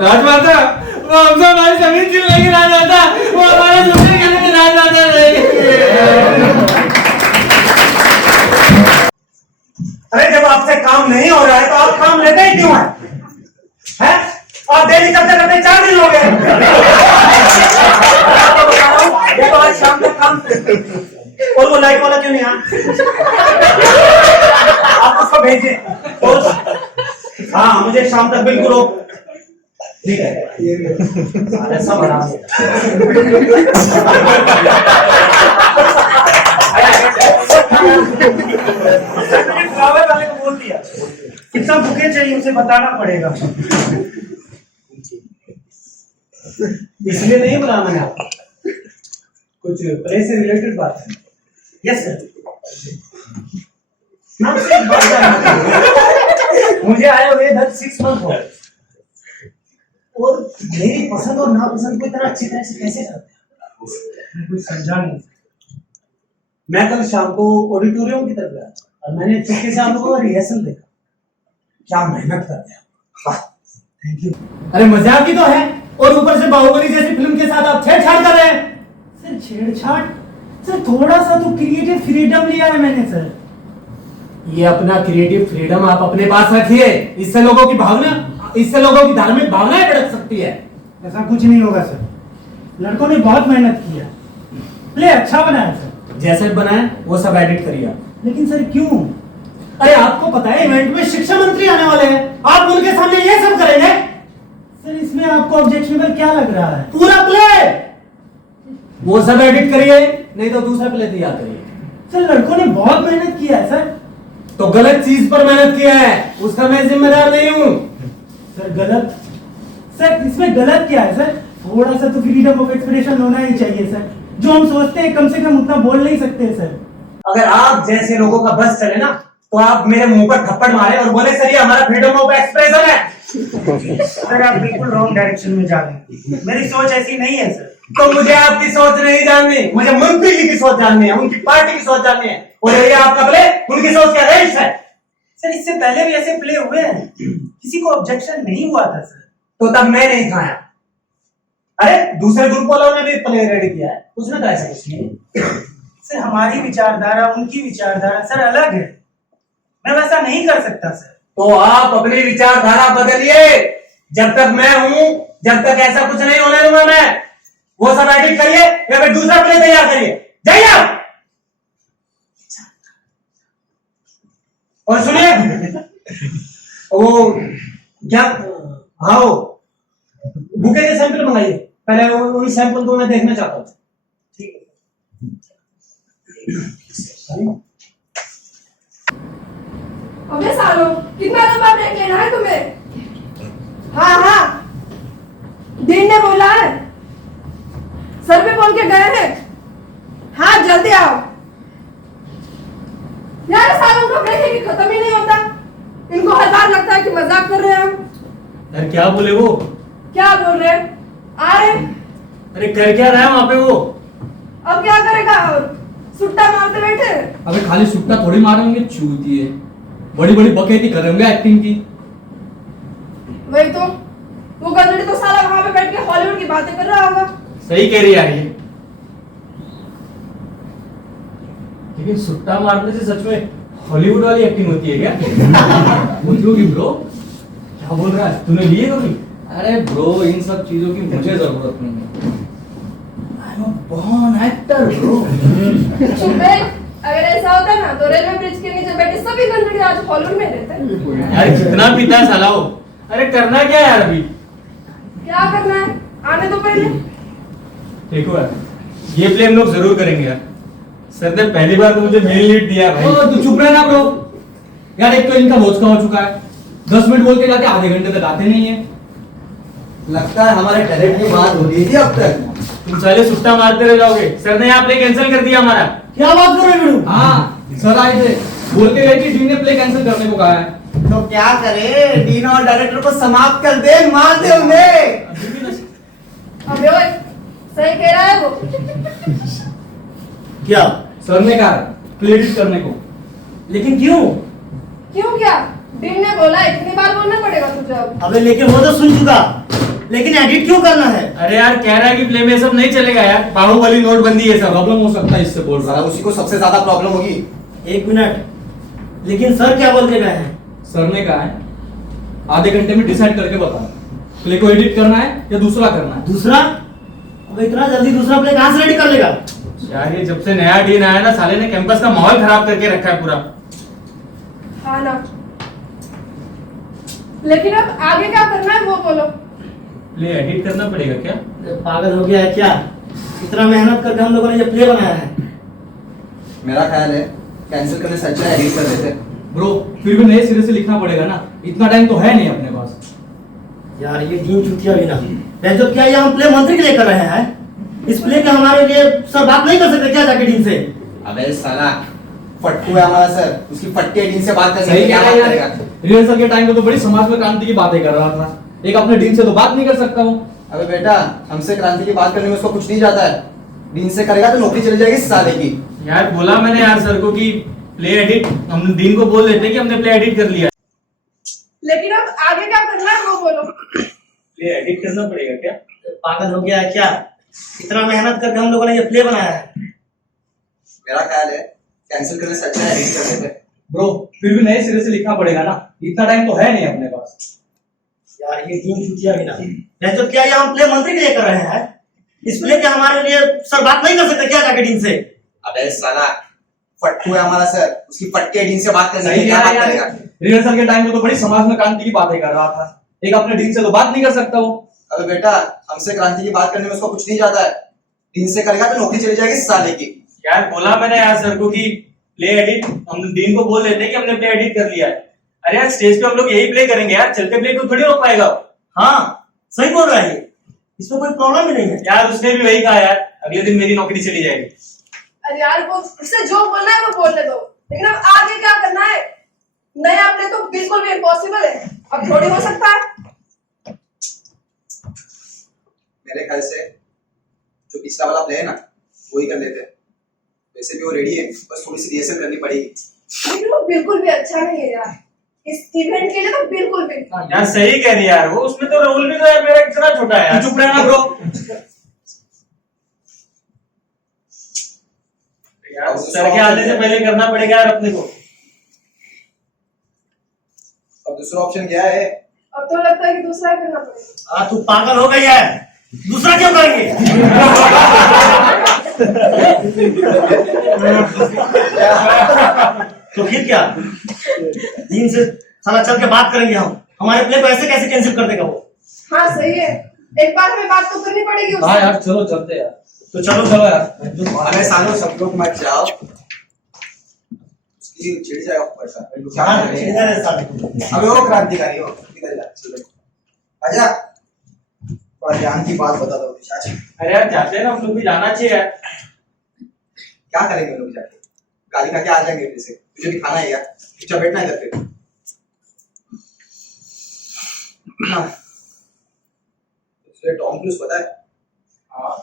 राजमाता, वो हमसे हमारी जमीन छीन लेगी राजमाता, वो हमारे दूसरे कहने में राजमाता रहेगी। अरे जब आपसे काम नहीं हो रहा है तो आप काम लेते ही क्यों हैं? आप डेली कब्जा करते 4 दिन हो गए। तो आज शाम तक काम और वो लाइट वाला क्यों नहीं आया? आप उसको भेजिए। हाँ मुझे शाम तक बिल्कुल हो। ठीक है सब आराम से। ड्राइवर वाले को बोल दिया कितना बुके चाहिए उसे बताना पड़ेगा। इसलिए नहीं बुलाया मैंने आपको, कुछ प्ले से रिलेटेड बात है। यस सर, मुझे आए हुए 6 मंथ हो और मेरी पसंद और नापसंद को इतना अच्छी तरह से कैसे करते हैं मैं कुछ समझा नहीं। मैं कल शाम को ऑडिटोरियम की तरफ गया और मैंने चुपके से आप लोगों का रिहर्सल देखा। क्या मेहनत करते हैं, थैंक यू। अरे मजाक ही तो है, और ऊपर से बाहुबली जैसी फिल्म के साथ आप छेड़छाड़ कर रहे हैं। सर छेड़छाड़? सर थोड़ा सा तो क्रिएटिव फ्रीडम लिया है मैंने सर। ये अपना क्रिएटिव फ्रीडम आप अपने पास रखिए, इससे लोगों की धार्मिक भावनाएं भड़क सकती है। ऐसा कुछ नहीं होगा सर, लड़कों ने बहुत मेहनत किया, प्ले अच्छा बनाया सर। जैसे बनाए वो सब एडिट करिए। लेकिन सर क्यों? अरे आपको पता है इवेंट में शिक्षा मंत्री आने वाले हैं, आप उनके सामने ये सब करेंगे? सर इसमें आपको ऑब्जेक्शनेबल क्या लग रहा है? पूरा प्ले वो सब एडिट करिए, नहीं तो दूसरा प्ले तैयार करिए। सर लड़कों ने बहुत मेहनत किया है सर। तो गलत चीज पर मेहनत किया है, उसका मैं जिम्मेदार नहीं हूं। सर गलत? सर इसमें गलत क्या है सर? थोड़ा सा तो फ्रीडम ऑफ एक्सप्रेशन होना ही चाहिए सर। जो हम सोचते हैं कम से कम उतना बोल नहीं सकते सर। अगर आप जैसे लोगों का बस चले ना तो आप मेरे मुंह पर थप्पड़ मारे और बोले सर ये हमारा फ्रीडम ऑफ एक्सप्रेशन है। सर आप बिल्कुल रॉन्ग डायरेक्शन में जा रहे हैं, मेरी सोच ऐसी नहीं है सर। तो मुझे आपकी सोच नहीं जाननी, मुझे मंत्री जी की सोच जाननी है, उनकी पार्टी की सोच जाननी है। और ये आपका प्ले उनकी सोच का रेस है। सर इससे पहले भी ऐसे प्ले हुए हैं, किसी को ऑब्जेक्शन नहीं हुआ था सर। तो तब मैं नहीं खाया। अरे दूसरे ग्रुप वालों ने भी प्ले रेडी किया है, उसमें तो ऐसा कुछ नहीं। सर हमारी विचारधारा उनकी विचारधारा सर अलग है, मैं वैसा नहीं कर सकता सर। तो आप अपनी विचारधारा बदलिए, जब तक मैं हूं जब तक ऐसा कुछ नहीं होने दूंगा मैं। वो सब एडिट करिए या फिर दूसरा प्ले तैयार करिए, जाइए आप। और सुनिए वो क्या, हाँ बुके के सैंपल मंगाइए, पहले उन सैंपल को मैं देखना चाहता हूँ। ठीक है। अबे सालो, कितना लंबा ब्रेक लेना है तुम्हें? हाँ डीन ने बोला है, सर भी बोल के गए हैं। हाँ जल्दी आओ यार, सालों का ब्रेक है कि खत्म ही नहीं होता। इनको हजार लगता है कि मजाक कर रहे हैं हम। यार क्या बोले वो? क्या बोल रहे हैं? आ रहे। अरे कर क्या रहा है वहां पे वो? अब क्या करेगा, सुट्टा मारते बैठे। अबे खाली सुट्टा थोड़ी मारेंगे, चूती है, बड़ी बड़ी बकैती करेंगे एक्टिंग की। वही तो, वो गधड़ी तो साला वहां पे बैठ के हॉलीवुड की बातें कर रहा होगा। सही कह रही यार ये, लेकिन सुट्टा मारने से सच में हॉलीवुड वाली एक्टिंग होती है क्या? होती होगी ब्रो। क्या बोल रहा है, तूने लिए कभी? अरे ब्रो इन सब चीजों की मुझे जरूरत नहीं है, I am a born actor bro. चुप है, अगर ऐसा होता ना तो रेलवे ब्रिज के नीचे बैठे सभी गंदड़ी आज हॉलीवुड में रहते। यार कितना पीता है साला वो। अरे करना क्या है यार अभी? क्या करना है, आने दो पहले। देखो यार ये प्ले हम लोग जरूर करेंगे यार। सर ने पहली बार तो मुझे मेल लीड दिया भाई। तू चुप रहना ब्रो यार, एक तो इनका भोज का हो चुका है, 10 मिनट बोल के जाते आधे घंटे तक आते नहीं है। लगता है हमारे टैलेंट की बात हो रही थी अब तक। तुम साले सुट्टा मारते रह जाओगे। सर ने यहाँ प्ले कैंसिल कर दिया हमारा। क्या बात कर रहे हो? हाँ सर आए थे, बोल के गए कि डीन ने प्ले कैंसिल करने को कहा है। तो क्या करे, डीन और डायरेक्टर को समाप्त कर दे, मार दे उन्हें। अबे ओए, सही कह रहा है वो। क्या? सर ने कहा प्ले एडिट करने को, लेकिन क्यों? क्यों क्या? डीन ने बोला, इतनी बार बोलना पड़ेगा तुझे अब। अबे लेकिन वो तो सुन चुका। लेकिन एडिट क्यों करना है? अरे यार कह रहा है कि प्ले में सब नहीं चलेगा यार, बाहुबली नोटबंदी ये सब प्रॉब्लम हो सकता है, इससे बोल रहा साला उसी को सबसे ज्यादा प्रॉब्लम होगी। एक मिनट, लेकिन सर क्या बोल के गए हैं? सर ने कहा है आधे घंटे में डिसाइड करके बताना, प्ले को एडिट करना है या दूसरा करना है। दूसरा? अब इतना जल्दी दूसरा प्ले कहाँ से रेडी कर लेगा? यार ये जब से नया डीन आया ना, साले ने कैंपस का माहौल खराब करके रखा है पूरा। हाँ ना, लेकिन अब आगे क्या करना है वो बोलो। प्ले एडिट करना पड़ेगा क्या? पागल हो गया है क्या? इतना मेहनत करके हम लोगों ने ये प्ले बनाया है। मेरा ख्याल है कैंसिल करने से अच्छा है एडिट कर देते। ब्रो फिर भी नए सिरे से लिखना पड़ेगा ना, इतना टाइम तो है नहीं अपने पास। यार ये दिन चुतिया भी ना, बेइज्जत क्या ये हम प्ले मंत्री के लिए कर रहे हैं? इस प्ले के हमारे लिए सर बात नहीं कर सकते क्या जाके डीन से? अबे साला फट्टू है हमारा सर, उसकी फट्टी डीन से बात करने सही की क्या कह बात रहा है करेगा? यार, रिहर्सल के टाइम पे तो बड़ी समाज में क्रांति की बातें कर रहा था, एक अपने डीन से तो बात नहीं कर सकता वो। अबे बेटा हमसे क्रांति की बात करने में उसको कुछ नहीं जाता है। डीन से करेगा तो नौकरी चली जाएगी इस साले की। यार बोला मैंने यार सर को कि प्ले एडिट, हम डीन को बोल देते हैं कि हमने प्ले एडिट कर लिया। लेकिन अब आगे क्या करना है वो बोलो। प्ले एडिट करना पड़ेगा क्या? पागल हो गया है क्या? इतना मेहनत करके हम लोगों ने ये प्ले बनाया है। मेरा ख्याल है कैंसिल करने से अच्छा है एडिट कर देते। ब्रो फिर भी नए सिरे से लिखना पड़ेगा ना, इतना टाइम तो है नहीं अपने पास। यार ये दिन चुतिया भी ना, बेइज्जत क्या ये हम प्ले मंत्री के लिए कर रहे हैं? इस प्ले के हमारे लिए सर बात नहीं कर सकते क्या जाके डीन से? अबे साला फट्टू है हमारा सर, उसकी फट्टी डीन से बात करने सही की क्या कह बात रहा है करेगा? यार, रिहर्सल के टाइम पे तो बड़ी समाज में क्रांति की बातें कर रहा था, एक अपने डीन से तो बात नहीं कर सकता वो। अबे बेटा हमसे क्रांति की बात करने में उसको कुछ नहीं जाता है। डीन से करेगा तो नौकरी चली जाएगी इस साले की। यार बोला मैंने यार सर को कि प्ले एडिट, हम डीन को बोल देते हैं कि हमने प्ले एडिट कर लिया है। अरे यार स्टेज पे हम लोग यही प्ले करेंगे यार, चलते प्ले को थोड़ी रोक पाएगा। हाँ सही बोल रहा है ये, इसमें कोई प्रॉब्लम ही नहीं है। यार उसने भी वही कहा यार, अगले दिन मेरी नौकरी चली जाएगी। अरे यार वो उससे जो बोलना है वो बोलने दो, लेकिन अब आगे क्या करना है? नया प्ले तो बिल्कुल भी इम्पॉसिबल है, अब थोड़ी हो सकता है। मेरे ख्याल से जो पिछला वाला प्ले है ना वही कर लेते हैं। वैसे भी वो रेडी है, बस थोड़ी सी रिहर्सल करनी पड़ेगी। लेकिन वो बिल्कुल भी अच्छा नहीं है यार, इस इवेंट के लिए तो बिल्कुल भी। यार सही कह रही है यार वो, उसमें तो रोल भी तो यार मेरा इतना छोटा है यार। चुप रहना ब्रो। यार सर के आने से पहले करना पड़ेगा यार अपने को। अब दूसरा ऑप्शन क्या है? अब तो लगता है कि दूसरा ही करना पड़ेगा। हाँ तू पागल हो गई है, दूसरा क्यों करेंगे? तो फिर क्या, दिन से साला चल के बात करेंगे हम, हमारे प्ले को ऐसे कैसे कैंसिल कर देगा वो? हाँ सही है, एक बार हमें बात तो करनी पड़ेगी उससे। हाँ यार चलो चलते यार। तो चलो चलो यार। अबे सालों सब लोग मत जाओ, उसकी चिढ़ जाएगा ऊपर से। हाँ, इधर है साले। अबे वो क्रांतिकारी हो, इधर जा चलो आजा, थोड़ा ध्यान की बात बता दो चाचा। अरे यार जाते हैं ना, हम लोग भी जाना चाहिए यार। क्या करेंगे लोग जाके? गाली खा के आ जाएंगे फिर से। तुझे भी खाना है यार, चुपचाप बैठना है घर पे। तुझे टॉम क्रूज पता है? हाँ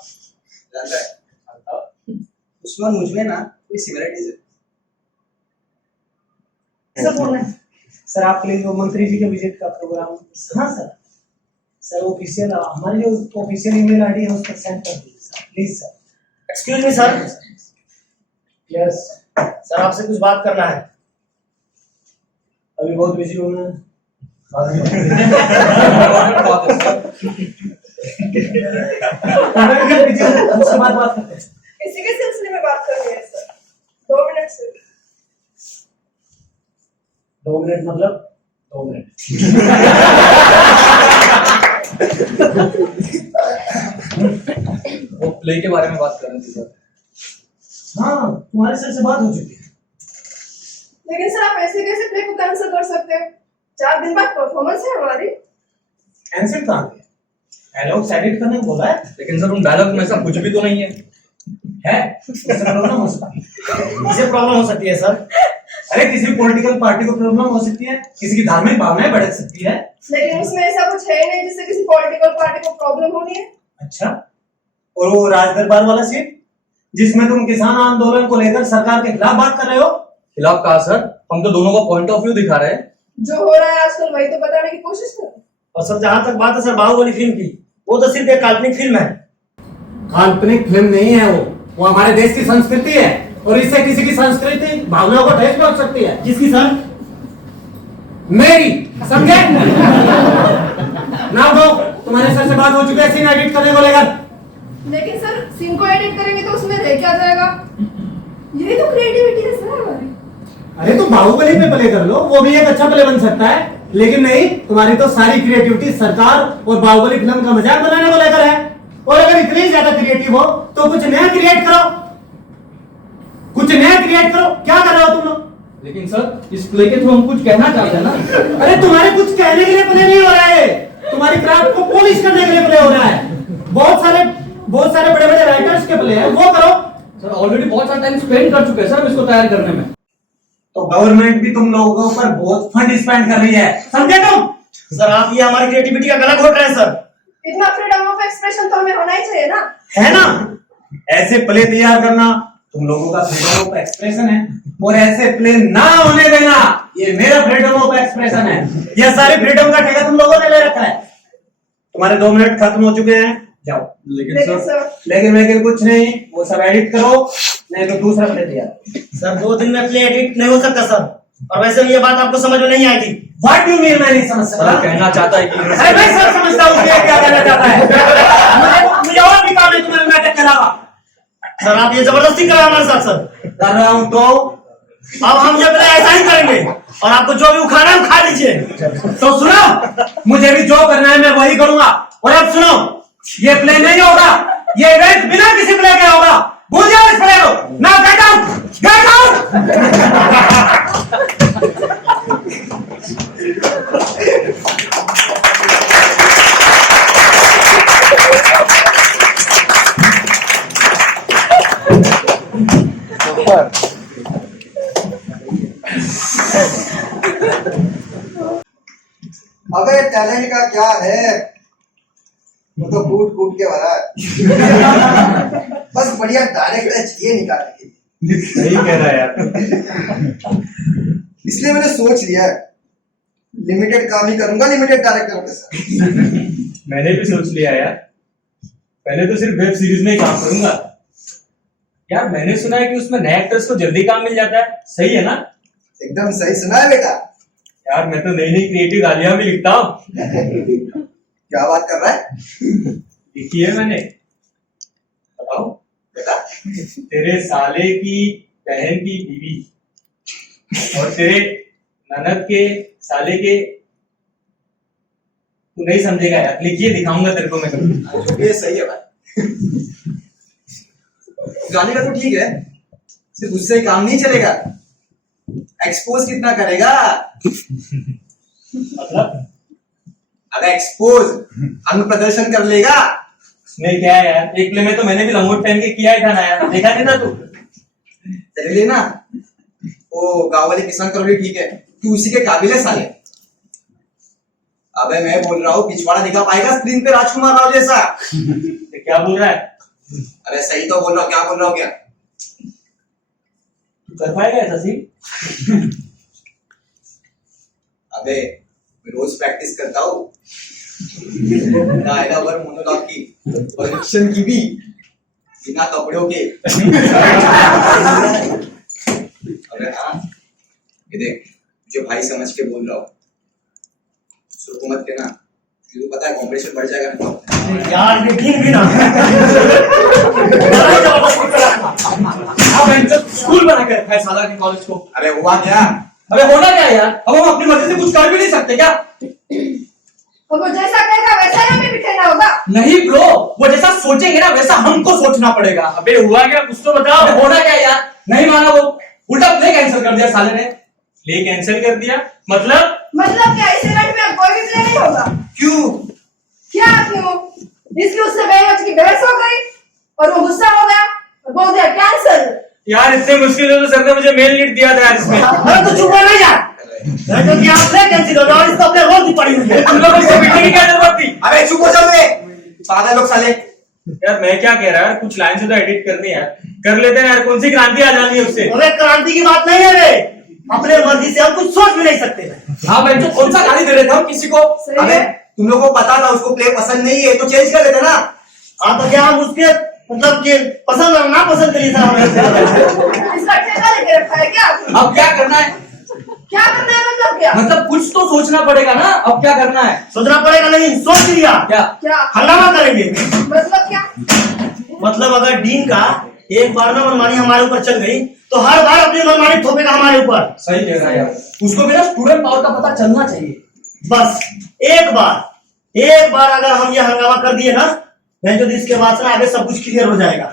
जानता है? उसमें मुझ में ना कोई सिमिलरिटीज है। ऐसा बोल रहे हैं सर, आपके लिए जो मंत्री जी के विजिट का प्रोग्राम। हाँ सर, सर ऑफिशियल हमारी जो ऑफिशियल ईमेल आईडी है उस पर सेंड कर दीजिए sir, please sir. Excuse me sir, yes sir आपसे कुछ बात करना है। अभी बहुत बिजी हूँ मैं। उसके बाद बात करते हैं। इसी के सिलसिले में बात करनी है सर, 2 मिनट से। 2 मिनट मतलब 2 मिनट। वो प्ले के बारे में बात कर रहे थे सर। हाँ तुम्हारे सर से बात हो चुकी है। लेकिन सर आप ऐसे कैसे प्ले को कैंसिल कर सकते हैं? 4 दिन बाद परफॉर्मेंस है हमारी। कैंसिल कहाँ किया? डायलॉग एडिट करने को बोला है। लेकिन सर उन डायलॉग में ऐसा कुछ भी तो नहीं है। इससे प्रॉब्लम हो सकती है। इसे प्रॉब्लम हो सकती है सर। अरे किसी पॉलिटिकल पार्टी को प्रॉब्लम हो सकती है, किसी की धार्मिक भावनाएं भड़क सकती है। लेकिन उसमें ऐसा कुछ है ही नहीं जिससे किसी पॉलिटिकल पार्टी को प्रॉब्लम होनी है। अच्छा, और वो राज दरबार वाला सीट जिसमें तुम किसान आंदोलन को लेकर सरकार के खिलाफ बात कर रहे हो। खिलाफ कहा सर, हम तो दोनों का पॉइंट ऑफ व्यू दिखा रहे हैं। जो हो रहा है आजकल वही तो बताने की कोशिश कर। और सर जहां तक बात है सर बाहुबली फिल्म की, वो तो सिर्फ एक काल्पनिक फिल्म है। काल्पनिक फिल्म नहीं है वो हमारे देश की संस्कृति है, और इससे किसी की संस्कृति भावनाओं को ठेस पहुंच सकती है। जिसकी सर मेरी, समझे? नाम दो, तुम्हारे सर से बात हो चुकी है सीन एडिट करने को लेकर। लेकिन सर सीन को एडिट करेंगे तो उसमें रह क्या जाएगा? यही तो क्रिएटिविटी है सर हमारी। अरे तो बाहुबली पे प्ले कर लो, वो भी एक अच्छा प्ले बन सकता है। लेकिन नहीं, तुम्हारी तो सारी क्रिएटिविटी सरकार और बाहुबली फिल्म का मजाक बनाने को लेकर है। और अगर इतनी ज्यादा क्रिएटिव हो तो कुछ नया क्रिएट करो, कुछ नया क्रिएट करो। क्या कर रहे हो तुम लोग? लेकिन सर इस प्ले के थ्रू हम कुछ कहना चाहते हैं ना। अरे तुम्हारे कुछ कहने के लिए प्ले नहीं हो रहा है, तुम्हारी क्राफ्ट को पॉलिश करने के लिए प्ले हो रहा है। बहुत सारे बड़े बड़े राइटर्स के प्ले हैं, वो करो। सर ऑलरेडी बहुत सारा टाइम स्पेंड कर चुके हैं सर हम इसको तैयार करने में। तो गवर्नमेंट भी तुम लोगों के ऊपर बहुत फंड स्पेंड कर रही है, समझे तुम? सर आप ये हमारी क्रिएटिविटी का गला घोट रहे हैं सर। इतना फ्रीडम ऑफ एक्सप्रेशन तो हमें होना ही चाहिए ना। है ना? ऐसे प्ले तैयार करना तुम लोगों का फ्रीडम ऑफ एक्सप्रेशन है, और ऐसे प्ले ना होने देना ये मेरा फ्रीडम ऑफ एक्सप्रेशन है। ये सारी फ्रीडम का ठेका तुम लोगों ने ले रखा है। तुम्हारे 2 मिनट खत्म हो चुके हैं, जाओ। लेकिन सर लेकिन कुछ नहीं, वो सब एडिट करो, नहीं तो दूसरा प्ले तैयार। सर 2 दिन में प्ले एडिट नहीं हो सकता सर, और वैसे भी ये बात आपको समझ में नहीं आएगी। What you mean? मैं नहीं समझ सकता। कहना चाहता है कि अरे मैं सर समझता हूँ ये क्या कहना चाहता है। मुझे और भी काम है तुम्हारे नाटक के अलावा। सर आप ये जबरदस्ती कर रहे हैं हमारे साथ। सर कर रहा हूँ तो अब हम ये प्ले ऐसा ही करेंगे, और आपको जो भी उखाना है उखा लीजिए। तो सुनो, मुझे भी जो करना है मैं वही करूंगा। और अब सुनो, ये प्ले नहीं होगा, ये इवेंट बिना किसी प्ले के होगा। भूल जाओ इस प्ले को। ना गेट आउट, गेट आउट। अबे टैलेंट का क्या है, वो तो कूट कूट के भरा है। बस बढ़िया डायरेक्टर चाहिए निकालने के लिए। सही कह रहा है यार। इसलिए मैंने सोच लिया है लिमिटेड काम ही करूंगा लिमिटेड डायरेक्टर के साथ। मैंने भी सोच लिया यार, पहले तो सिर्फ वेब सीरीज में ही काम करूंगा यार। मैंने सुना है कि उसमें नए एक्टर्स को जल्दी काम मिल जाता है, सही है ना? एकदम सही सुना है बेटा। यार मैं तो नई नई क्रिएटिव गालियां भी लिखता हूँ। क्या बात कर रहा है? लिखी है मैंने, बताओ बेटा। तेरे साले की बहन की बीवी और तेरे ननद के साले के, तू नहीं समझेगा यार, लिखिए दिखाऊंगा तेरे को मैं। ये सही है भाई। गाने का तो ठीक है, सिर्फ उससे काम नहीं चलेगा। एक्सपोज कितना करेगा? मतलब अगर एक्सपोज अंग प्रदर्शन कर लेगा। उसमें क्या है यार, एक प्ले में तो मैंने भी लंगोट पहन के किया ही था ना यार, देखा नहीं था तू? तेरे लिए ना वो गांव वाले किसान करो भी ठीक है, तू उसी के काबिल है साले। अबे मैं बोल रहा हूँ पिछवाड़ा दिखा पाएगा स्क्रीन पे राजकुमार राव जैसा? तो क्या बोल रहा है? अरे सही तो बोल रहा हूँ, क्या बोल रहा हूँ क्या? तू कर पाएगा ऐसा सीन? अबे मैं रोज प्रैक्टिस करता हूँ डायलॉग मोनोलॉग की और एक्शन की भी, बिना कपड़ों के। अबे हाँ, ये देख मुझे भाई समझ के बोल रहा हूँ, हुकूमत के ना, तुझे पता है कॉम्पिटिशन बढ़ जाएगा ना। यार लेकिन भी ना स्कूल बना के रखा है साला के कॉलेज को। अबे हुआ क्या? अबे होना क्या है यार, अब हम अपनी मर्जी से कुछ कर भी नहीं सकते क्या? तो वो जैसा कहेगा वैसा ही हमें भी कहना होगा। नहीं ब्रो, वो जैसा सोचेंगे ना वैसा हमको सोचना पड़ेगा। अबे हुआ क्या, कुछ तो बताओ। अबे होना क्या यार, नहीं माना वो, उल्टा प्ले कैंसिल कर दिया साले ने। प्ले कैंसिल कर दिया मतलब क्या इस इवेंट में अब कोई भी प्ले नहीं होगा? क्यों? क्या क्यों? इसलिए उससे बेवजह की बहस हो गई और वो गुस्सा हो गया और बोल दिया कैंसिल। यार इतने मुश्किल से तो सर ने मुझे मेल लीड दिया था यार इसमें। अरे तो चुप रह यार, नहीं तो क्या प्ले कैंसिल हो गया और इसको अपने रोल की पड़ी हुई है। तुम लोगों से मीटिंग की क्या जरूरत थी? अबे चुप हो जाओ बे, पागल लोग साले। यार मैं क्या कह रहा है, कुछ लाइन से तो एडिट करनी है, कर लेते हैं यार, कौन सी क्रांति आ जानी है उससे? अरे क्रांति की बात नहीं है रे, अपने मर्जी से हम कुछ सोच भी नहीं सकते। हाँ भाई, जो कौन सा गाली दे रहे थे हम किसी को? अबे तुम लोग को पता था उसको प्ले पसंद नहीं है तो चेंज कर देते ना। हाँ तो क्या हम उसके मतलब कि पसंद और ना पसंद के लिए इसका ठेका लेके रखा है क्या? अब क्या करना है? क्या करना है मतलब क्या? मतलब कुछ तो सोचना पड़ेगा ना, अब क्या करना है? सोचना पड़ेगा नहीं, सोच लिया। क्या? क्या हंगामा करेंगे। मतलब क्या? मतलब अगर डीन का एक बार में मनमानी हमारे ऊपर चल गई तो हर बार अपनी मनमानी थोपेगा हमारे ऊपर। सही कह रहा है यार, उसको भी ना स्टूडेंट पावर का पता चलना चाहिए। बस एक बार अगर हम ये हंगामा कर दिए ना, मैं जो इसके बाद से आगे सब कुछ क्लियर हो जाएगा।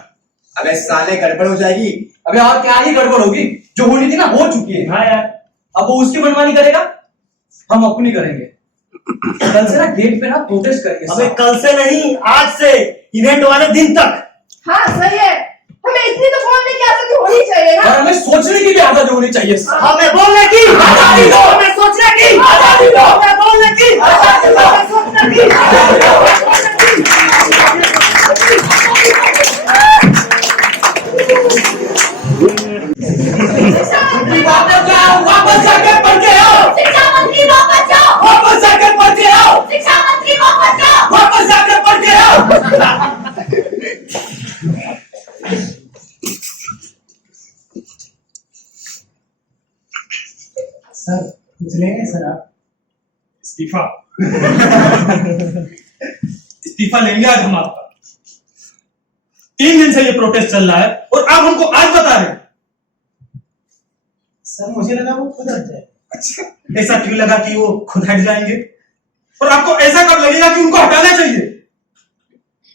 अबे साले गड़बड़ हो जाएगी। अबे और क्या ही गड़बड़ होगी, जो होनी थी ना हो चुकी है। हाँ यार, अब वो उसकी मनमानी करेगा, हम अपनी करेंगे। कल से ना गेट पे ना प्रोटेस्ट करेंगे। अबे कल से नहीं, आज से इवेंट वाले दिन तक। हाँ सही है, हमें इतनी तो बोलने की आदत होनी चाहिए और ना। हमें सोचने की भी आदत होनी चाहिए। हमें बोलने की आजादी दो, हमें सोचने की आजादी दो, हमें बोलने की आजादी दो, हमें सोचने की आजादी वापस जाकर पढ़ के आओ। शिक्षा मंत्री वापस जाओ। वापस जाकर पढ़ के आओ। शिक्षा मंत्री वापस जाओ। वापस जाकर पढ़ के आओ। सर कुछ लेंगे सर आप? इस्तीफा इस्तीफा लेंगे आज हम आपका। 3 दिन से ये प्रोटेस्ट चल रहा है और आप हमको आज बता रहे हैं। सर मुझे लगा वो खुद हट जाए। अच्छा, ऐसा क्यों लगा कि वो खुद हट जाएंगे? और आपको ऐसा कब लगेगा कि उनको हटाना चाहिए?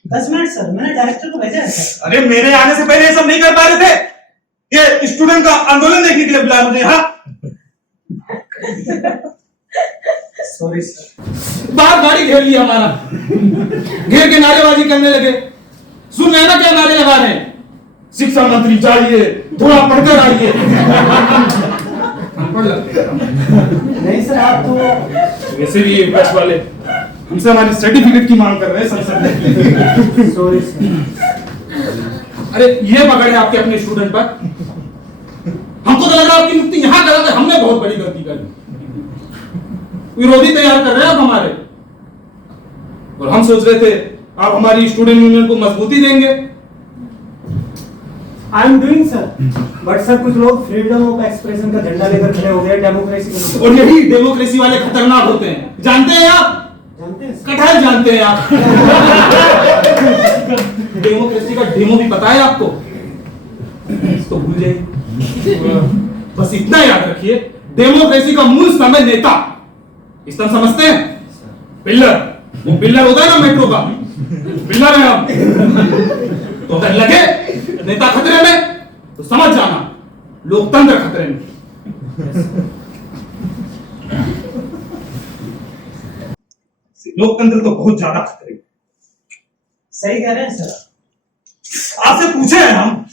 10 मिनट सर, मैंने डायरेक्टर को भेजा है सर। अरे मेरे आने से पहले ये सब नहीं कर पा रहे थे। ये स्टूडेंट का आंदोलन देखने के लिए बुलाया मुझे यहाँ। Sorry sir. बाहर गाड़ी घेर लिया हमारा, घेर के नारेबाजी करने लगे। सुन रहे ना क्या नारे लगा रहे हैं? शिक्षा मंत्री चाहिए, थोड़ा पढ़कर आइए। अनपढ़ लगते हैं। नहीं सर, आप तो वैसे भी ये विपक्ष वाले हमसे हमारी सर्टिफिकेट की मांग कर रहे हैं सर। Sorry sir. अरे ये पकड़े आपके अपने स्टूडेंट पर। हमको तो लग रहा है आपकी मुक्ति यहाँ गलत है, हमने बहुत बड़ी गलती कर दी। विरोधी तैयार कर रहे हैं आप हमारे, और हम सोच रहे थे आप हमारी स्टूडेंट यूनियन को मजबूती देंगे। I am doing sir, but sir कुछ लोग फ्रीडम ऑफ एक्सप्रेशन का झंडा लेकर खड़े हो गए डेमोक्रेसी के नाम और यही डेमोक्रेसी वाले खतरनाक होते हैं, जानते हैं आप? पर। जानते हैं सर? कटहल जानते हैं आप? डेमोक्रेसी का डेमो भी पता है आपको? इसको भूल जाइए। बस इतना याद रखिए, डेमोक्रेसी का मूल स्तंभ है नेता। स्तंभ समझते हैं? पिल्लर, वो पिल्लर होता है ना मेट्रो का, पिल्लर है हम। तो अगर लगे नेता खतरे में तो समझ जाना लोकतंत्र खतरे में। लोकतंत्र तो बहुत ज्यादा खतरे में। सही कह रहे हैं सर। आपसे पूछे हैं हम।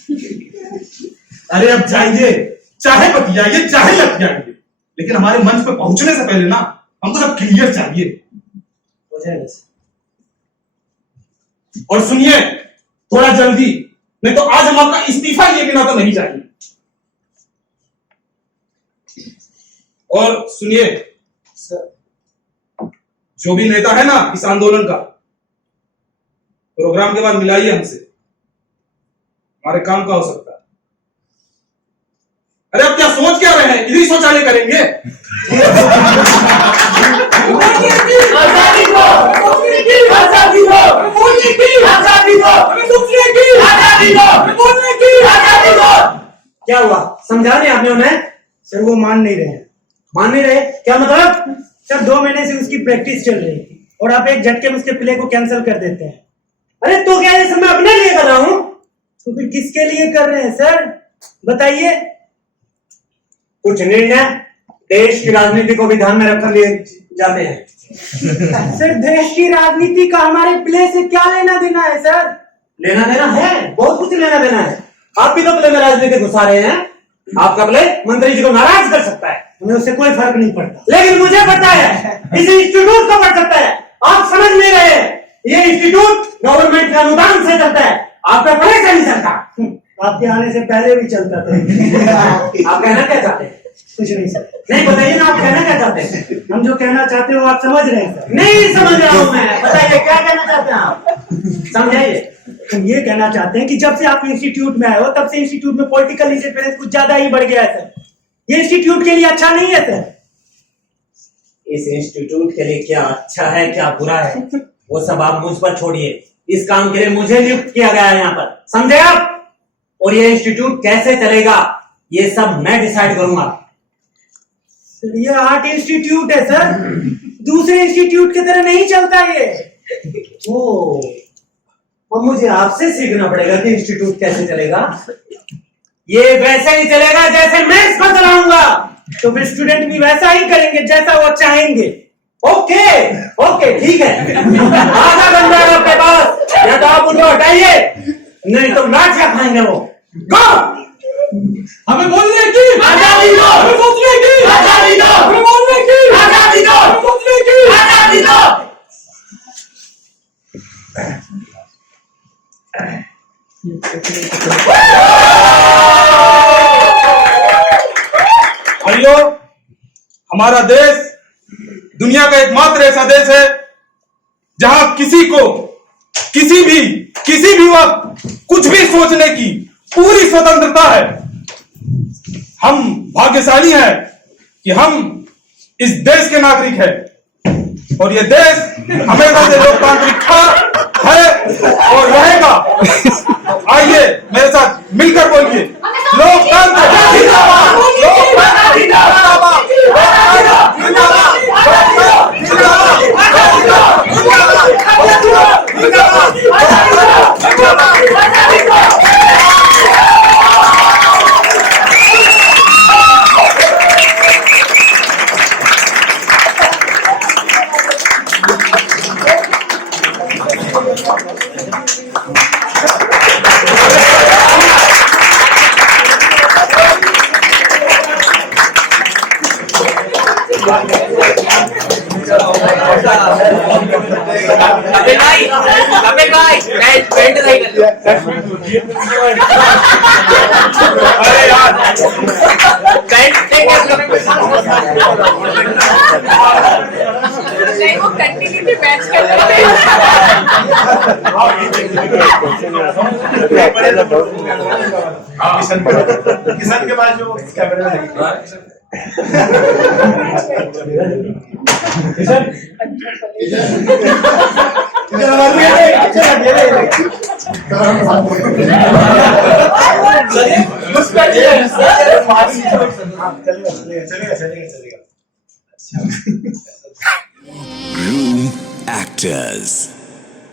अरे अब जाइए, चाहे बतियाइए चाहे लग जाइए, लेकिन हमारे मंच पे पहुंचने से पहले ना हमको सब क्लियर चाहिए। हो जाएगा सर। और सुनिए थोड़ा जल्दी, नहीं तो आज हम आपका इस्तीफा लिए बिना तो नहीं जाएंगे। और सुनिए, सर जो भी नेता है ना इस आंदोलन का, प्रोग्राम के बाद मिलाइए हमसे, हमारे काम का हो सकता है। अरे अब क्या सोच क्या रहे हैं, इधर ही शौचालय करेंगे। आजादी दो, बोलने की आजादी दो, बोलने की आजादी दो, सोचने की आजादी दो, बोलने की आजादी दो। क्या हुआ, समझा नहीं आपने उन्हें? सर वो मान नहीं रहे। मान नहीं रहे क्या मतलब? सर 2 महीने से उसकी प्रैक्टिस चल रही थी और आप एक झटके में उसके प्ले को कैंसिल कर देते हैं। अरे तो क्या ये सब मैं अपने लिए कर रहा हूँ? तो फिर किसके लिए कर रहे हैं सर, बताइए। कुछ निर्णय देश की राजनीति को भी ध्यान में रखकर लिए जाते हैं। सर देश की राजनीति का हमारे प्ले से क्या लेना देना है सर? लेना देना है, बहुत कुछ लेना देना है। आप भी तो प्ले में राजनीति घुसा रहे हैं। आपका प्ले मंत्री जी को नाराज कर सकता है, हमें उससे कोई फर्क नहीं पड़ता, लेकिन मुझे पता है इस इंस्टीट्यूट को पढ़ सकता है। आप समझ नहीं रहे, ये इंस्टीट्यूट गवर्नमेंट के अनुदान से चलता है, आपका पढ़े से नहीं चलता। आपके आने से पहले भी चलता था। आप कहना क्या चाहते हैं? कुछ नहीं सर। नहीं बताइए ना, आप कहना क्या चाहते हैं? हम जो कहना चाहते हो आप समझ रहे हैं सर? नहीं समझ रहा हूँ मैं, बताइए क्या कहना चाहते हैं आप, समझाइए। हम ये कहना चाहते हैं कि जब से आप इंस्टीट्यूट में आए हो तब से इंस्टीट्यूट में पॉलिटिकल इंटरफेरेंस कुछ ज्यादा ही बढ़ गया है सर। ये इंस्टीट्यूट के लिए अच्छा नहीं है सर। इस इंस्टीट्यूट के लिए क्या अच्छा है क्या बुरा है वो सब आप मुझ पर छोड़िए। इस काम के लिए मुझे नियुक्त किया गया है यहाँ पर, समझे आप? और ये इंस्टीट्यूट कैसे चलेगा ये सब मैं डिसाइड करूंगा। सर ये आर्ट इंस्टीट्यूट है सर, दूसरे इंस्टीट्यूट की तरह नहीं चलता ये। ओ, अब मुझे आपसे सीखना पड़ेगा कि इंस्टीट्यूट कैसे चलेगा। ये वैसे ही चलेगा जैसे मैं इसको चलाऊंगा, तो फिर स्टूडेंट भी वैसा ही करेंगे जैसा वो चाहेंगे। ओके ओके ठीक है। आधा बन जाएगा आपके पास, या तो आप उनको हटाइए नहीं तो लाठियां खाएंगे वो। गो! हमें बोलने की आजादी दो! हमें बोलने की आजादी दो! हमें बोलने की आजादी दो! हमें बोलने की आजादी दो! भाइयों, हमारा देश दुनिया का एकमात्र ऐसा देश है जहां किसी को किसी भी वक्त कुछ भी सोचने की पूरी स्वतंत्रता है। हम भाग्यशाली हैं कि हम इस देश के नागरिक हैं और ये देश हमेशा से लोकतांत्रिक था, है और रहेगा। आइए मेरे साथ मिलकर बोलिए, लोकतंत्र जिंदाबाद! लोकतंत्र जिंदाबाद! लोकतंत्र जिंदाबाद! लोकतंत्र जिंदाबाद! लोकतंत्र जिंदाबाद! अरे यार नहीं वो कंटिन्यूटी मैच कर रहे किसान के पास जो कैमरे में Room Actors.